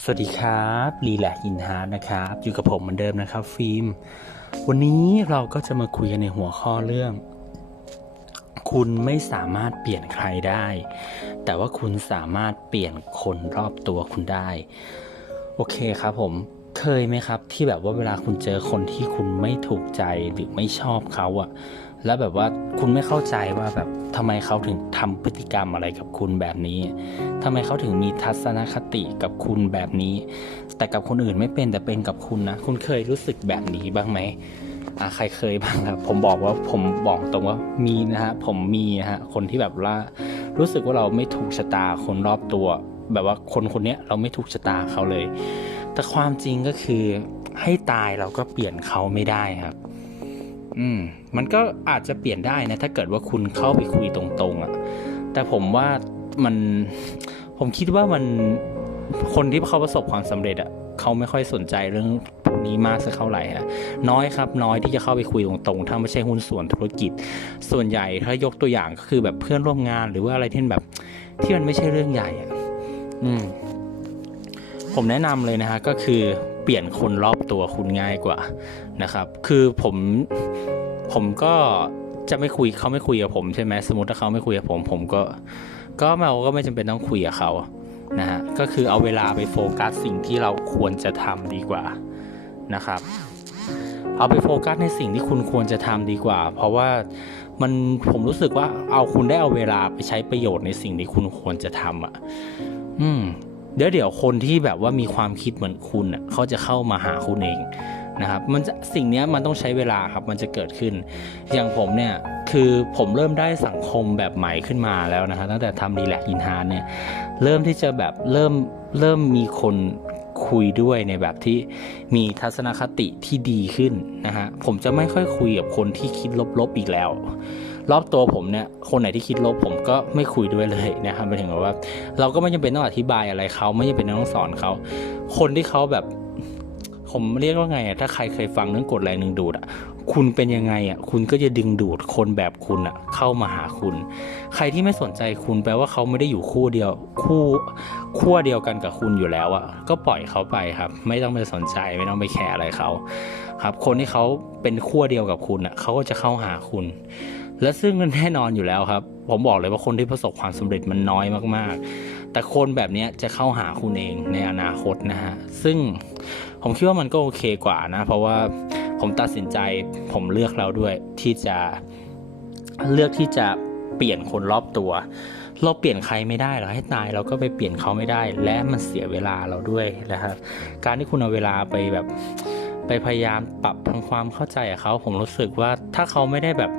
สวัสดีครับรีแลกอินฮาร์ดนะครับ อยู่กับผมเหมือนเดิมนะครับ ฟิล์ม วันนี้เราก็จะมาคุยกันในหัวข้อเรื่อง คุณไม่สามารถเปลี่ยนใครได้ แต่ว่าคุณสามารถเปลี่ยนคนรอบตัวคุณได้ โอเคครับผมเคยไหมครับ ที่แบบว่าเวลาคุณเจอคนที่คุณไม่ถูกใจหรือไม่ชอบเขาอะ แล้วแบบว่าคุณไม่เข้าใจว่าแบบทำไมเขาถึงทำพฤติกรรมอะไรกับคุณแบบนี้ทำไมเขาถึงมีทัศนคติกับคุณแบบนี้ แต่กับคนอื่นไม่เป็นแต่เป็นกับคุณนะ คุณเคยรู้สึกแบบนี้บ้างไหมอะใครเคยบ้างครับผมบอกว่าผมบอกตรงว่ามีนะฮะผมมีนะฮะคนที่แบบว่ารู้สึกว่าเราไม่ถูกชะตาคนรอบตัว แบบว่าคนคนนี้เราไม่ถูกชะตาเขาเลย แต่ความจริงก็คือให้ตายเราก็เปลี่ยนเขาไม่ได้ครับ อืมมันก็อาจจะเปลี่ยนได้นะถ้าเกิดว่าคุณเข้าไปคุยตรงๆอะ่ะแต่ผมว่ามันผมคิดว่ามันคนที่เขาประสบความสำเร็จอะ่ะเขาไม่ค่อยสนใจเรื่องพวกนี้มากสักเท่าไหร่ฮะน้อยครับ น้อยที่จะเข้าไปคุยตรงๆถ้าไม่ใช่หุ้นส่วนธุรกิจ ส่วนใหญ่ถ้ายกตัวอย่างก็คือแบบเพื่อนร่วมงานหรือว่าอะไรที่แบบที่มันไม่ใช่เรื่องใหญ่อะอืมผมแนะนำเลยนะฮะก็คือ เปลี่ยนคนรอบตัวคุณง่ายกว่านะครับ คือผมผมก็จะไม่คุยเขาไม่คุยกับผมใช่ไหมสมมติถ้าเขาไม่คุยกับผม ผมก็ ก็เราก็ไม่จำเป็นต้องคุยกับเขานะฮะก็คือเอาเวลาไปโฟกัสสิ่งที่เราควรจะทำดีกว่านะครับ เอาไปโฟกัสในสิ่งที่คุณควรจะทำดีกว่า เพราะว่ามันผมรู้สึกว่าเอาคุณได้เอาเวลาไปใช้ประโยชน์ในสิ่งที่คุณควรจะทำอะ อืม เดี๋ยวเดี๋ยวคนที่แบบว่ามีความคิดเหมือนคุณอะเขาจะเข้ามาหาคุณเองนะครับ มันจะสิ่งนี้มันต้องใช้เวลาครับ มันจะเกิดขึ้น อย่างผมเนี่ยคือผมเริ่มได้สังคมแบบใหม่ขึ้นมาแล้วนะครับตั้งแต่ทำดีแลกอินฮานเนี่ยเริ่มที่จะแบบเริ่มเริ่มมีคนคุยด้วยในแบบที่มีทัศนคติที่ดีขึ้นนะฮะผมจะไม่ค่อยคุยกับคนที่คิดลบๆอีกแล้ว รอบตัวผมเนี่ยคนไหนที่คิดลบผมก็ไม่คุยด้วยเลยนะครับหมายถึงว่า เราก็ไม่จำเป็นต้องอธิบายอะไรเขาไม่จำเป็นต้องสอนเขาคนที่เขาแบบผมเรียกว่าไงอะถ้าใครเคยฟังเรื่องกฎแรงดึงดูดอะคุณเป็นยังไงอะคุณก็จะดึงดูดคนแบบคุณอะเข้ามาหาคุณ ใครที่ไม่สนใจคุณแปลว่าเขาไม่ได้อยู่คู่เดียวคู่ขั้วเดียวกันกับคุณอยู่แล้วอะก็ปล่อยเขาไปครับ ไม่ต้องไปสนใจไม่ต้องไปแคร์อะไรเขาครับ คนที่เขาเป็นขั้วเดียวกับคุณอะเขาก็จะเข้าหาคุณ และซึ่งมันแน่นอนอยู่แล้วครับ ผมบอกเลยว่าคนที่ประสบความสำเร็จมันน้อยมากๆ แต่คนแบบนี้จะเข้าหาคุณเองในอนาคตนะฮะ ซึ่งผมคิดว่ามันก็โอเคกว่านะ เพราะว่าผมตัดสินใจผมเลือกเราด้วยที่จะเลือกที่จะเปลี่ยนคนรอบตัว เราเปลี่ยนใครไม่ได้เราให้ตายเราก็ไปเปลี่ยนเขาไม่ได้ และมันเสียเวลาเราด้วยนะครับ การที่คุณเอาเวลาไปแบบ ไปพยายามปรับทำความเข้าใจกับเขาผมรู้สึกว่าถ้าเขาไม่ได้แบบ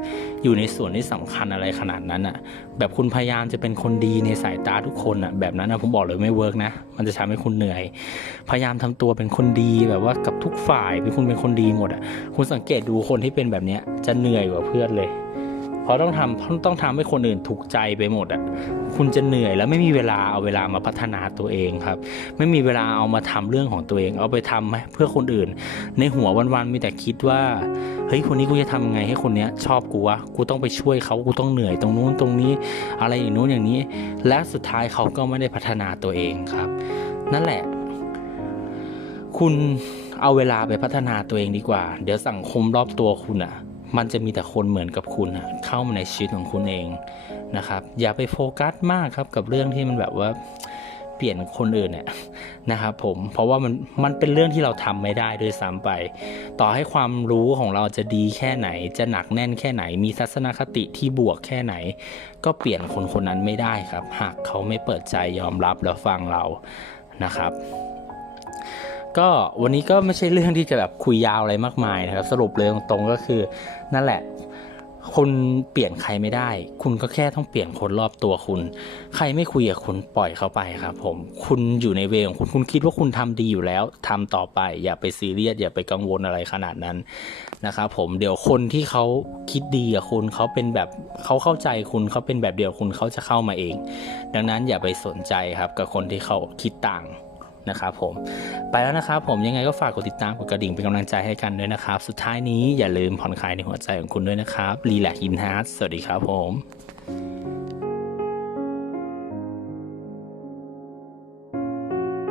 อยู่ในส่วนที่สำคัญอะไรขนาดนั้นอะแบบคุณพยายามจะเป็นคนดีในสายตาทุกคนอะแบบนั้นนะผมบอกเลยไม่เวิร์กนะ มันจะทำให้คุณเหนื่อย พยายามทำตัวเป็นคนดีแบบว่ากับทุกฝ่ายเป็นคุณเป็นคนดีหมดอะคุณสังเกตดูคนที่เป็นแบบเนี้ยจะเหนื่อยกว่าเพื่อนเลย เพราะต้องทำต้องทำให้คนอื่นถูกใจไปหมดอะคุณจะเหนื่อยแล้วไม่มีเวลาเอาเวลามาพัฒนาตัวเองครับ ไม่มีเวลาเอามาทำเรื่องของตัวเอง เอาไปทำเพื่อคนอื่น ในหัววันๆมีแต่คิดว่าเฮ้ยคนนี้กูจะทำยังไงให้คนเนี้ยชอบกูวะกูต้องไปช่วยเขากูต้องเหนื่อยตรงนู้นตรงนี้ อะไรอย่างนู้นอย่างนี้ และสุดท้ายเขาก็ไม่ได้พัฒนาตัวเองครับ นั่นแหละ คุณเอาเวลาไปพัฒนาตัวเองดีกว่า เดี๋ยวสังคมรอบตัวคุณอะ มันจะมีแต่คนเหมือนกับคุณเข้ามาในชีวิตของคุณเองนะครับ อย่าไปโฟกัสมากครับกับเรื่องที่มันแบบว่าเปลี่ยนคนอื่นเนี่ยนะครับผมเพราะว่ามันมันเป็นเรื่องที่เราทำไม่ได้ด้วยซ้ำไป ต่อให้ความรู้ของเราจะดีแค่ไหน จะหนักแน่นแค่ไหน มีทัศนคติที่บวกแค่ไหน ก็เปลี่ยนคนคนนั้นไม่ได้ครับ หากเขาไม่เปิดใจยอมรับแล้วฟังเรานะครับ ก็วันนี้ก็ไม่ใช่เรื่องที่จะแบบคุยยาวอะไรมากมายนะครับ สรุปเลยตรงๆก็คือ นั่นแหละคุณเปลี่ยนใครไม่ได้ คุณก็แค่ต้องเปลี่ยนคนรอบตัวคุณ ใครไม่คุยกับคุณปล่อยเขาไปครับผม คุณอยู่ในเวของคุณ คุณคิดว่าคุณทำดีอยู่แล้วทำต่อไป อย่าไปซีเรียส อย่าไปกังวลอะไรขนาดนั้นนะครับผม เดี๋ยวคนที่เขาคิดดีกับคุณเขาเป็นแบบเขาเข้าใจคุณเขาเป็นแบบเดียวคุณเขาจะเข้ามาเอง ดังนั้นอย่าไปสนใจครับกับคนที่เขาคิดต่าง นะครับผมไปแล้วนะครับผมยังไงก็ฝากกดติดตามกดกระดิ่งเป็นกำลังใจให้กันด้วยนะครับ สุดท้ายนี้อย่าลืมผ่อนคลายในหัวใจของคุณด้วยนะครับรีแลกอินฮาร์ดสวัสดีครับผม